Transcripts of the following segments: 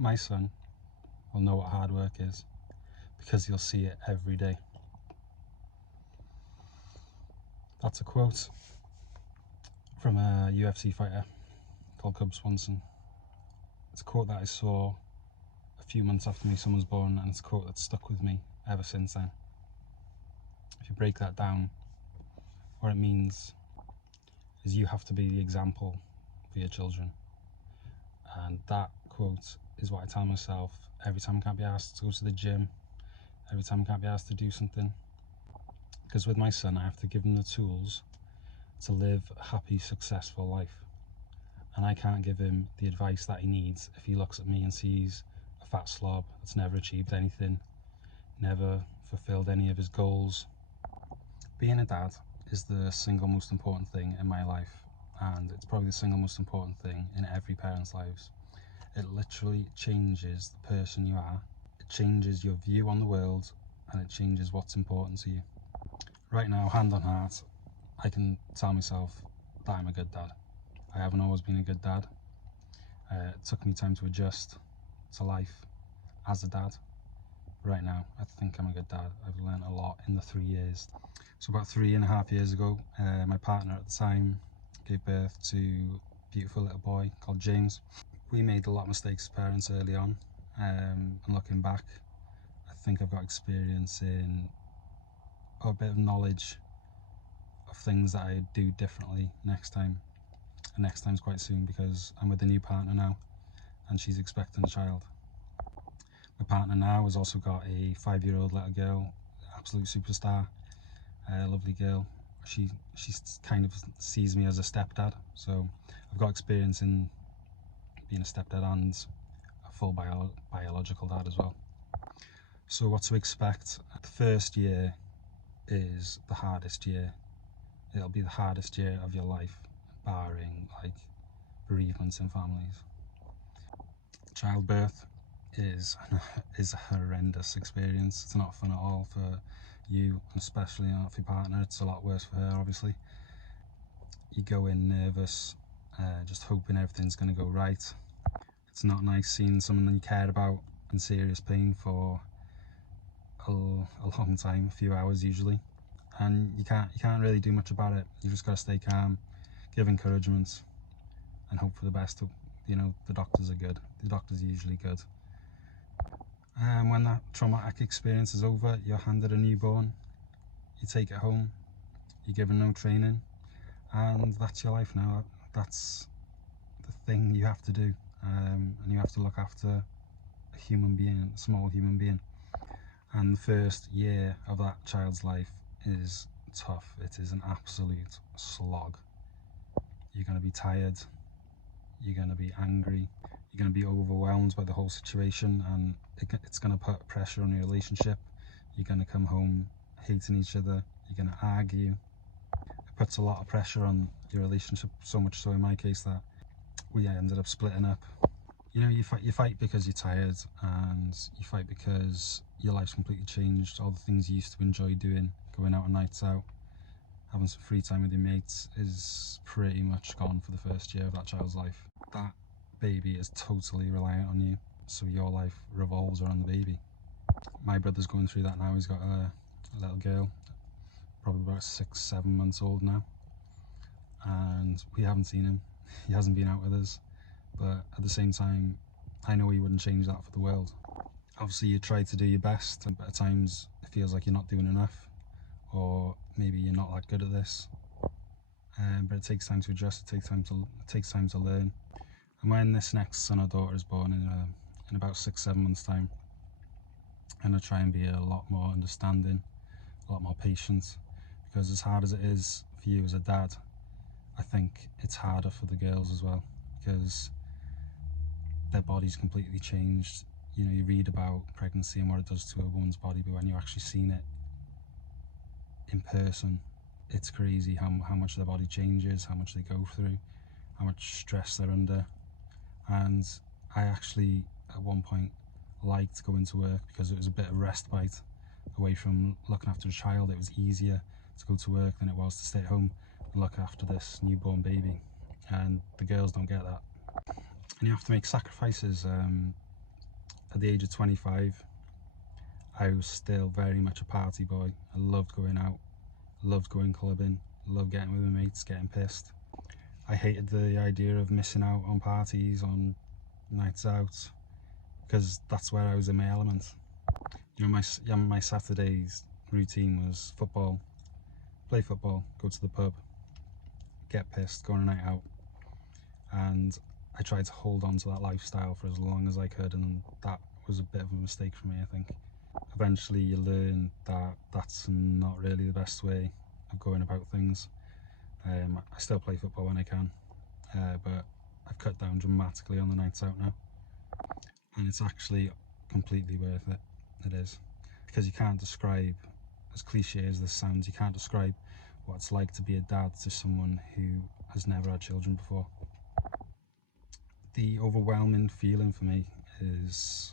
My son will know what hard work is because he'll see it every day. That's a quote from a UFC fighter called Cub Swanson. It's a quote that I saw a few months after my son was born, and it's a quote that's stuck with me ever since then. If you break that down, what it means is you have to be the example for your children. And that quote is what I tell myself every time I can't be asked to go to the gym, every time I can't be asked to do something. Because with my son, I have to give him the tools to live a happy, successful life. And I can't give him the advice that he needs if he looks at me and sees a fat slob that's never achieved anything, never fulfilled any of his goals. Being a dad is the single most important thing in my life, and it's probably the single most important thing in every parent's lives. It literally changes the person you are, it changes your view on the world, and it changes what's important to you. Right now, hand on heart, I can tell myself that I'm a good dad. I haven't always been a good dad. It took me time to adjust to life as a dad. Right now, I think I'm a good dad. I've learned a lot in the 3 years. So about 3.5 years ago, my partner at the time gave birth to a beautiful little boy called James. We made a lot of mistakes as parents early on, and looking back, I think I've got experience in a bit of knowledge of things that I do differently next time. And next time's quite soon because I'm with a new partner now and she's expecting a child. My partner now has also got a 5-year-old little girl, absolute superstar, lovely girl. She kind of sees me as a stepdad, so I've got experience in being a stepdad and a full biological dad as well. So what to expect? The first year is the hardest year. It'll be the hardest year of your life, barring like bereavements in families. Childbirth is a horrendous experience. It's not fun at all for you, especially not for your partner. It's a lot worse for her, obviously. You go in nervous, just hoping everything's going to go right. It's not nice seeing someone that you care about in serious pain for a long time, a few hours usually, and you can't really do much about it. You just got to stay calm, give encouragement, and hope for the best. You know, the doctors are good. The doctors are usually good. And when that traumatic experience is over, you're handed a newborn, you take it home, you're given no training, and that's your life now. That's the thing you have to do, and you have to look after a human being, a small human being. And the first year of that child's life is tough. It is an absolute slog. You're going to be tired, you're going to be angry, you're going to be overwhelmed by the whole situation, and it's going to put pressure on your relationship. You're going to come home hating each other, you're going to argue. It puts a lot of pressure on your relationship, so much so in my case that we ended up splitting up. You know, you fight because you're tired, and you fight because your life's completely changed. All the things you used to enjoy doing, going out on nights out, having some free time with your mates, is pretty much gone for the first year of that child's life. That baby is totally reliant on you, so your life revolves around the baby. My brother's going through that now. He's got a little girl, probably about 6-7 months old now, and we haven't seen him. He hasn't been out with us, but at the same time, I know he wouldn't change that for the world. Obviously, you try to do your best, but at times it feels like you're not doing enough, or maybe you're not that good at this. But it takes time to adjust. It takes time to learn. And when this next son or daughter is born in about 6-7 months' time, I'm gonna try and be a lot more understanding, a lot more patient, because as hard as it is for you as a dad, I think it's harder for the girls as well, because their body's completely changed. You know, you read about pregnancy and what it does to a woman's body, but when you've actually seen it in person, it's crazy how much their body changes, how much they go through, how much stress they're under. And I actually at one point liked going to work because it was a bit of respite away from looking after a child. It was easier to go to work than it was to stay at home and look after this newborn baby, and the girls don't get that. And you have to make sacrifices. at the age of 25, I was still very much a party boy. I loved going out, loved going clubbing, loved getting with my mates, getting pissed. I hated the idea of missing out on parties, on nights out, because that's where I was in my element. You know, my Saturdays routine was football, play football, go to the pub, get pissed, go on a night out, and I tried to hold on to that lifestyle for as long as I could, and that was a bit of a mistake for me, I think. Eventually you learn that that's not really the best way of going about things. I still play football when I can, but I've cut down dramatically on the nights out now, and it's actually completely worth it. It is, because you can't describe, as cliche as this sounds, you can't describe what it's like to be a dad to someone who has never had children before. The overwhelming feeling for me is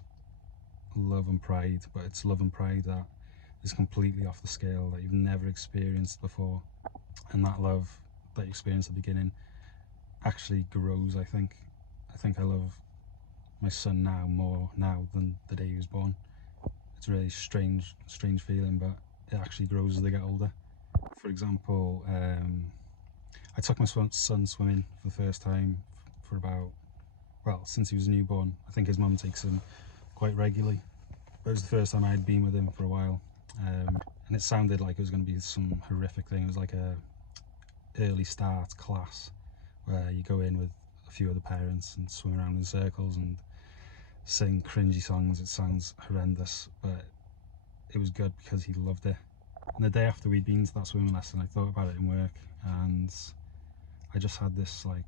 love and pride, but it's love and pride that is completely off the scale, that you've never experienced before, and that love that you experienced at the beginning actually grows. I think I love my son now more now than the day he was born. It's a really strange feeling, but it actually grows as they get older. For example, I took my son swimming for the first time for about, well, since he was a newborn. I think his mum takes him quite regularly, but it was the first time I'd been with him for a while, and it sounded like it was going to be some horrific thing. It was like a early start class where you go in with a few other parents and swim around in circles and sing cringy songs. It sounds horrendous, but it was good because he loved it. And the day after we'd been to that swimming lesson, I thought about it in work, and I just had this like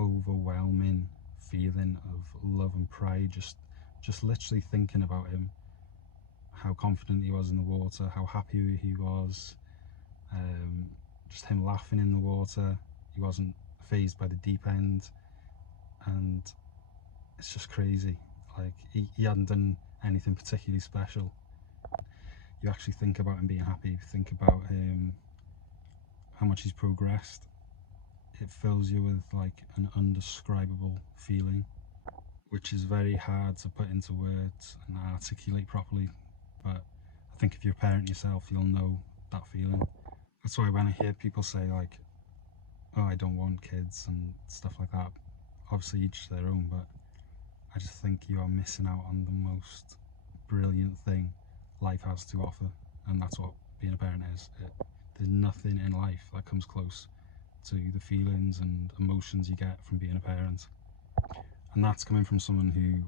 overwhelming feeling of love and pride, just literally thinking about him, how confident he was in the water, how happy he was, just him laughing in the water. He wasn't fazed by the deep end, and it's just crazy. Like he hadn't done anything particularly special. You actually think about him being happy, you think about him, how much he's progressed. It fills you with like an undescribable feeling, which is very hard to put into words and articulate properly, but I think if you're a parent yourself, you'll know that feeling. That's why when I hear people say like, oh, I don't want kids and stuff like that, obviously each to their own, but I just think you are missing out on the most brilliant thing life has to offer, and that's what being a parent is. There's nothing in life that comes close to the feelings and emotions you get from being a parent, and that's coming from someone who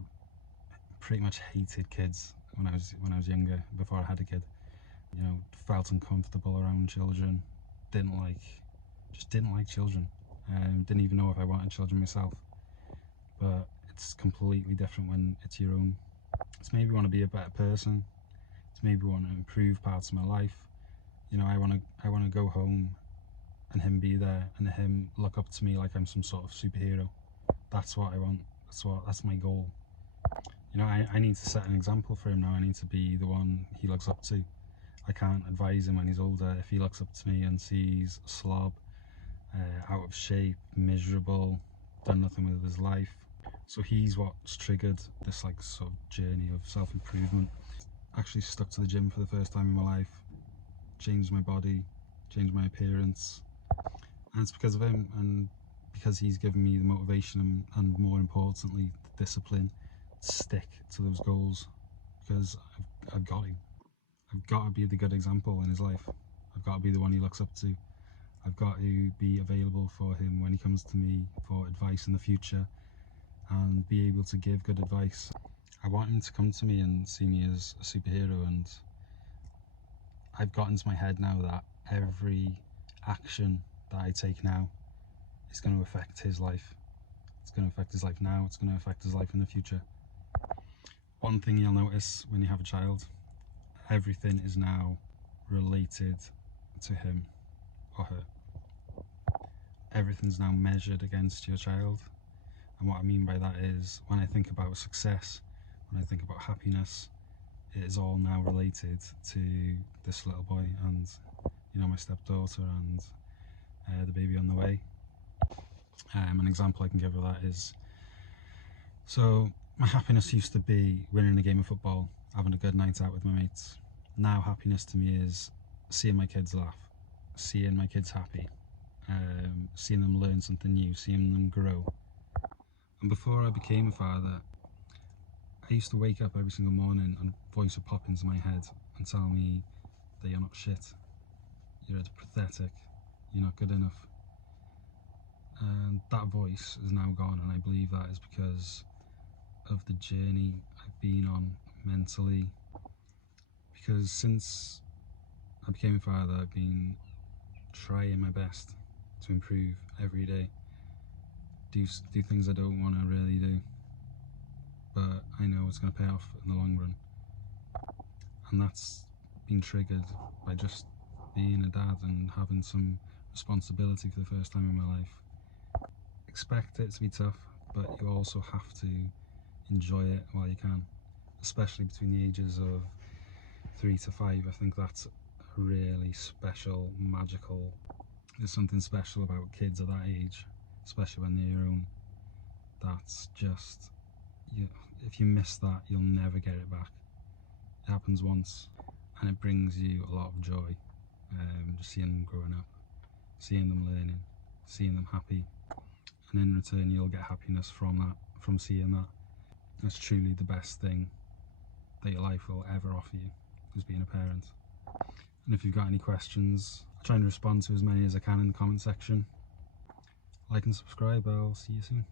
pretty much hated kids when I was younger, before I had a kid. You know, felt uncomfortable around children, just didn't like children, didn't even know if I wanted children myself. But it's completely different when it's your own. It's maybe want to be a better person, it's maybe want to improve parts of my life. You know, I want to go home and him be there and him look up to me like I'm some sort of superhero. That's what I want. That's my goal. You know, I need to set an example for him now. I need to be the one he looks up to. I can't advise him when he's older if he looks up to me and sees a slob, out of shape, miserable, done nothing with his life. So he's what's triggered this like sort of journey of self-improvement. Actually stuck to the gym for the first time in my life, changed my body, changed my appearance, and it's because of him, and because he's given me the motivation and more importantly the discipline to stick to those goals, because I've got to. I've got to be the good example in his life. I've got to be the one he looks up to. I've got to be available for him when he comes to me for advice in the future, and be able to give good advice. I want him to come to me and see me as a superhero, and I've got into my head now that every action that I take now is going to affect his life. It's going to affect his life now, it's going to affect his life in the future. One thing you'll notice when you have a child, everything is now related to him or her. Everything's now measured against your child. And what I mean by that is, when I think about success, when I think about happiness, it is all now related to this little boy and, you know, my stepdaughter and the baby on the way. An example I can give of that is, so My happiness used to be winning a game of football, having a good night out with my mates. Now happiness to me is seeing my kids laugh, seeing my kids happy, seeing them learn something new, seeing them grow. And before I became a father, I used to wake up every single morning and a voice would pop into my head and tell me that you're not shit, you're pathetic, you're not good enough. And that voice is now gone, and I believe that is because of the journey I've been on mentally. Because since I became a father, I've been trying my best to improve every day, do things I don't want to really do, but I know it's going to pay off in the long run. And that's been triggered by just being a dad and having some responsibility for the first time in my life. Expect it to be tough, but you also have to enjoy it while you can, especially between the ages of 3 to 5. I think that's really special, magical. There's something special about kids at that age, especially when they're your own. That's just, if you miss that, you'll never get it back. It happens once and it brings you a lot of joy, just seeing them growing up, seeing them learning, seeing them happy, and in return you'll get happiness from that, from seeing that. That's truly the best thing that your life will ever offer you, is being a parent. And if you've got any questions, I'll try and respond to as many as I can in the comment section. Like and subscribe. I'll see you soon.